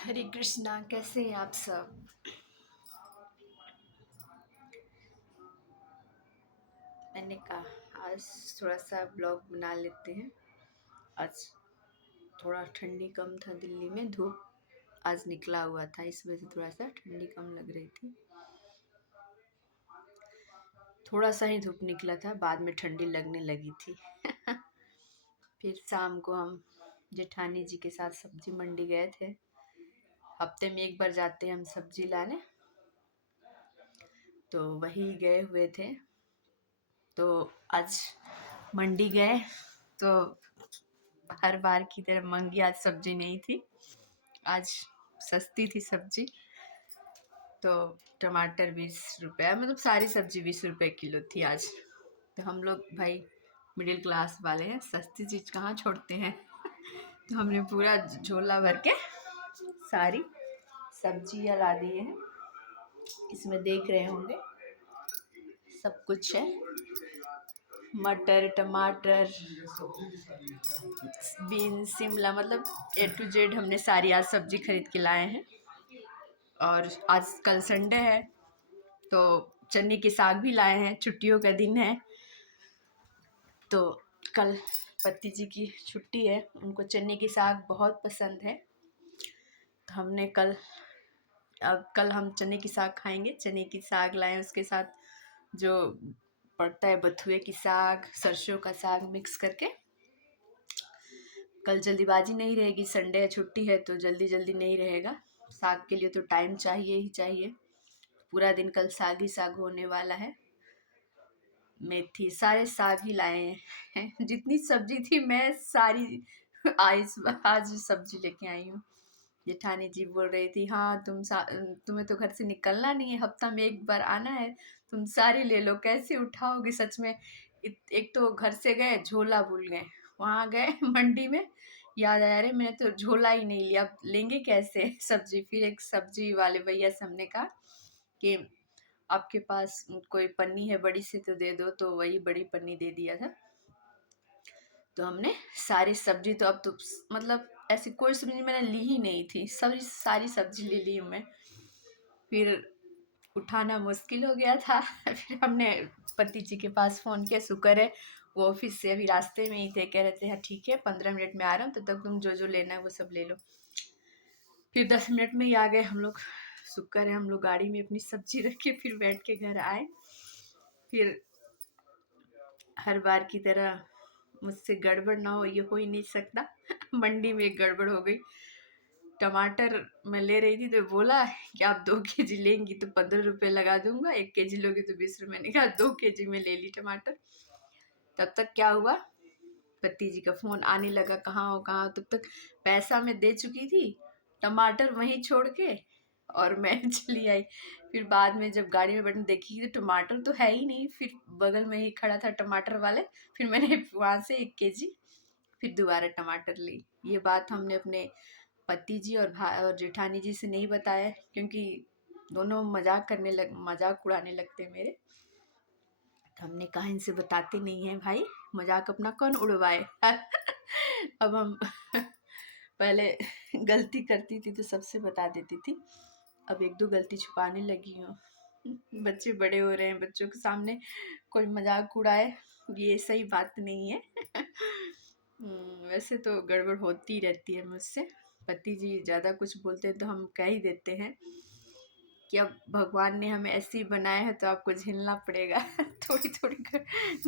हरे कृष्णा। कैसे हैं आप सब? मैंने कहा आज थोड़ा सा ब्लॉग बना लेते हैं। आज थोड़ा ठंडी कम था, दिल्ली में धूप आज निकला हुआ था, इस वजह से थोड़ा सा ठंडी कम लग रही थी। थोड़ा सा ही धूप निकला था, बाद में ठंडी लगने लगी थी। फिर शाम को हम जेठानी जी के साथ सब्जी मंडी गए थे। हफ्ते में एक बार जाते हैं हम सब्जी लाने, तो वही गए हुए थे। तो आज मंडी गए तो हर बार की तरह महंगी आज सब्जी नहीं थी, आज सस्ती थी सब्जी। तो टमाटर 20 रुपये, मतलब सारी सब्जी 20 रुपये किलो थी आज। तो हम लोग भाई मिडिल क्लास वाले हैं, सस्ती चीज़ कहाँ छोड़ते हैं। तो हमने पूरा झोला भर के सारी सब्जियाँ ला दिए हैं। इसमें देख रहे होंगे सब कुछ है, मटर, टमाटर, बीन्स, शिमला, मतलब A to Z हमने सारी आज सब्जी खरीद के लाए हैं। और आज कल संडे है तो चने की साग भी लाए हैं, छुट्टियों का दिन है। तो कल पति जी की छुट्टी है, उनको चने की साग बहुत पसंद है। तो हमने कल हम चने की साग खाएंगे। चने की साग लाए, उसके साथ जो पड़ता है बथुए की साग, सरसों का साग मिक्स करके। कल जल्दीबाजी नहीं रहेगी, संडे है, छुट्टी है, तो जल्दी जल्दी नहीं रहेगा। साग के लिए तो टाइम चाहिए ही चाहिए। पूरा दिन कल साग ही साग होने वाला है। मेथी, सारे साग ही लाए हैं। जितनी सब्जी थी मैं सारी आज सब्जी लेके आई हूँ। जेठानी जी बोल रही थी, हाँ तुम्हें तो घर से निकलना नहीं है, हफ्ता में एक बार आना है, तुम सारी ले लो, कैसे उठाओगे सच में। एक तो घर से गए, झोला भूल गए, वहाँ गए मंडी में याद आया, अरे मैंने तो झोला ही नहीं लिया, अब लेंगे कैसे सब्जी। फिर एक सब्जी वाले भैया से हमने कहा कि आपके पास कोई पन्नी है बड़ी सी तो दे दो, तो वही बड़ी पन्नी दे दिया था। तो हमने सारी सब्जी, तो अब तो मतलब ऐसी कोई सब्जी मैंने ली ही नहीं थी, सारी सब्जी ले ली मैं। फिर उठाना मुश्किल हो गया था। फिर हमने पति जी के पास फ़ोन किया, शुक्र है वो ऑफिस से अभी रास्ते में ही थे, कह रहे थे हाँ ठीक है 15 मिनट में आ रहा हूँ, तो तब तुम जो जो लेना है वो सब ले लो। फिर 10 मिनट में ही आ गए हम लोग। शुक्र है हम लोग गाड़ी में अपनी सब्जी रख के फिर बैठ के घर आए। फिर हर बार की तरह मुझसे गड़बड़ ना हो, ये हो ही नहीं सकता। मंडी में एक गड़बड़ हो गई। टमाटर मैं ले रही थी तो बोला कि आप 2 kg लेंगी तो 15 रुपये लगा दूंगा, 1 kg लोगी तो 20 रुपये। मैंने कहा 2 kg में ले ली टमाटर। तब तक क्या हुआ, पति जी का फोन आने लगा, कहाँ हो कहाँ हो। तब तक पैसा मैं दे चुकी थी, टमाटर वहीं छोड़ के और मैं चली आई। फिर बाद में जब गाड़ी में बैठने देखी तो टमाटर तो है ही नहीं, फिर बगल में ही खड़ा था टमाटर वाले। फिर मैंने वहाँ से 1 kg फिर दोबारा टमाटर ली। ये बात हमने अपने पति जी और भाई और जेठानी जी से नहीं बताया, क्योंकि दोनों मजाक उड़ाने लगते हैं मेरे। तो हमने कहा इनसे बताते नहीं हैं भाई, मजाक अपना कौन उड़वाए। अब हम पहले गलती करती थी तो सबसे बता देती थी, अब एक दो गलती छुपाने लगी हूँ। बच्चे बड़े हो रहे हैं, बच्चों के सामने कोई मजाक उड़ाए ये सही बात नहीं है। वैसे तो गड़बड़ होती रहती है मुझसे। पति जी ज़्यादा कुछ बोलते हैं तो हम कह ही देते हैं कि अब भगवान ने हमें ऐसे ही बनाया है तो आपको झेलना पड़ेगा। थोड़ी थोड़ी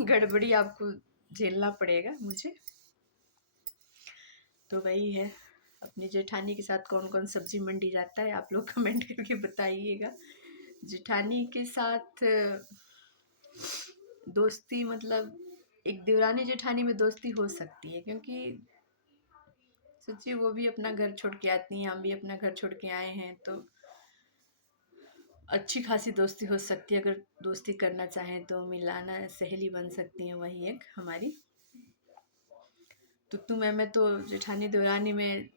गड़बड़ी आपको झेलना पड़ेगा मुझे। तो वही है। अपनी जेठानी के साथ कौन कौन सब्जी मंडी जाता है आप लोग कमेंट करके बताइएगा। जेठानी के साथ दोस्ती, मतलब एक देवरानी जेठानी में दोस्ती हो सकती है, क्योंकि सोचिए वो भी अपना घर छोड़ के आती हैं, हम भी अपना घर छोड़ के आए हैं, तो अच्छी खासी दोस्ती हो सकती है। अगर दोस्ती करना चाहें तो मिलाना सहेली बन सकती हैं, वही एक हमारी। तुत्तू मैं तो जेठानी देवरानी में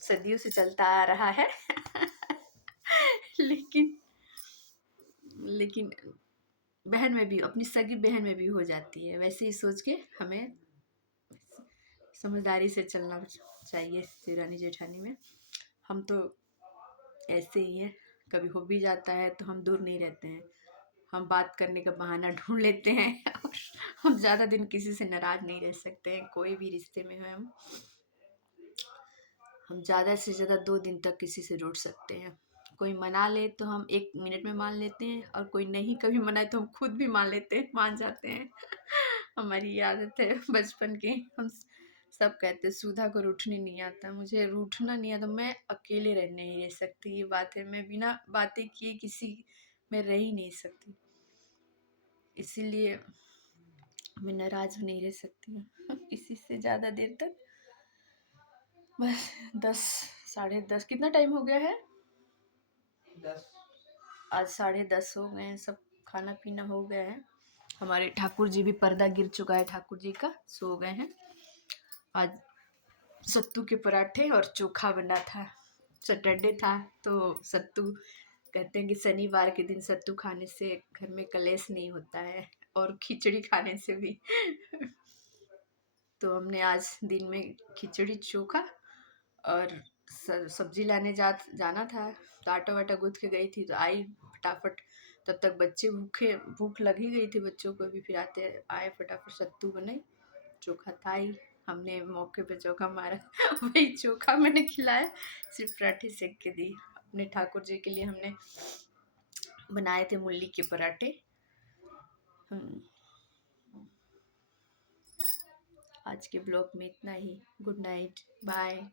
सदियों से चलता आ रहा है। लेकिन लेकिन बहन में भी, अपनी सगी बहन में भी हो जाती है। वैसे ही सोच के हमें समझदारी से चलना चाहिए देवरानी जेठानी में। हम तो ऐसे ही हैं, कभी हो भी जाता है तो हम दूर नहीं रहते हैं, हम बात करने का बहाना ढूंढ लेते हैं और हम ज़्यादा दिन किसी से नाराज़ नहीं रह सकते हैं, कोई भी रिश्ते में हैं हम ज़्यादा से ज़्यादा 2 दिन तक किसी से जुड़ सकते हैं। कोई मना ले तो हम 1 मिनट में मान लेते हैं, और कोई नहीं कभी मनाए तो हम खुद भी मान लेते हैं, मान जाते हैं। हमारी ये आदत है बचपन की। हम सब कहते हैं सुधा को रूठने नहीं आता, मुझे रूठना नहीं आता, मैं अकेले रह नहीं रह सकती, ये बात है, मैं बिना बातें किए किसी में रह ही नहीं सकती, इसीलिए मैं नाराज नहीं रह सकती हूँ किसी से ज़्यादा देर तक। बस 10 10:30 कितना टाइम हो गया है? 10। आज 10:30 हो गए हैं, सब खाना पीना हो गया है। हमारे ठाकुर जी भी, पर्दा गिर चुका है ठाकुर जी का, सो गए हैं। आज सत्तू के पराठे और चोखा बना था, सैटरडे था तो सत्तू, कहते हैं कि शनिवार के दिन सत्तू खाने से घर में कलेश नहीं होता है, और खिचड़ी खाने से भी तो हमने आज दिन में खिचड़ी चोखा और सब्जी लाने जाना था, तो आटा वाटा गूँथ के गई थी, तो आई फटाफट, तब तक बच्चे भूख लग ही गई थी बच्चों को भी, फिर आए फटाफट सत्तू बनाई, चोखा था ही, हमने मौके पे चोखा मारा वही चोखा मैंने खिलाया, सिर्फ पराठे सेक के दी। अपने ठाकुर जी के लिए हमने बनाए थे मूली के पराठे। आज के ब्लॉग में इतना ही। Good night, bye.